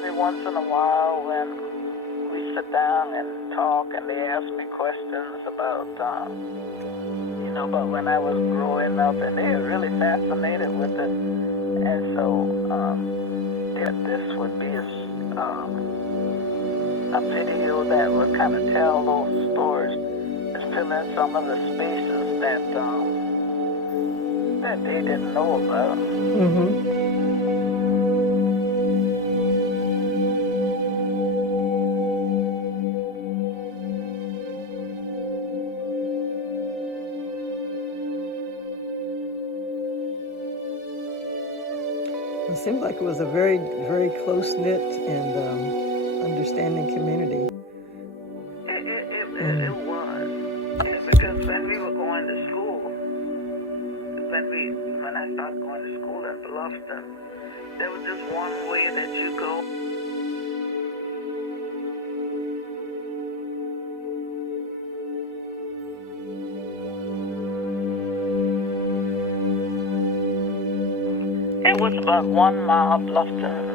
every once in a while when we sit down and talk and they ask me questions about when I was growing up, and they are really fascinated with it. And so this would be a video that would kind of tell those stories, just fill in some of the spaces that they didn't know about. Mm-hmm. It seemed like it was a very, very close-knit and understanding community. It was. Yeah, because when we were going to school, when I started going to school in Bluffton, there was just one way that you go. It was about 1 mile Bluffton.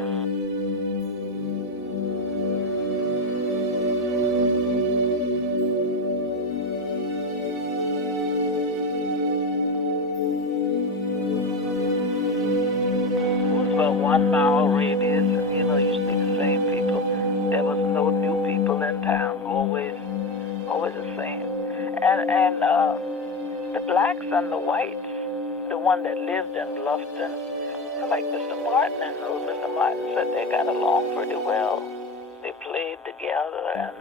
About 1 mile radius, and you see the same people. There was no new people in town, always the same. And the blacks and the whites, the one that lived in Bluffton, like Mr. Martin and those, Mr. Martin said they got along pretty well. They played together, and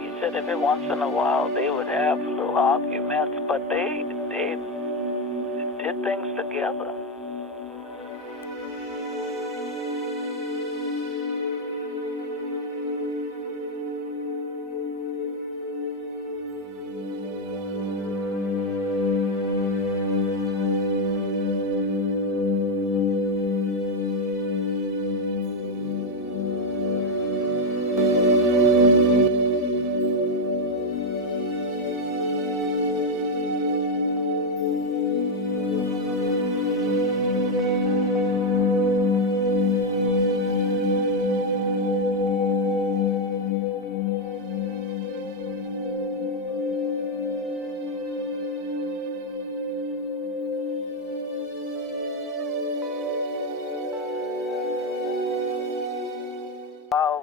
he said every once in a while they would have little arguments, but they did things together.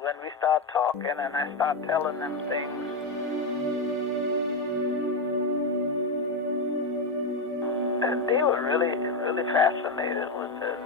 When we start talking and I start telling them things, and they were really, really fascinated with it.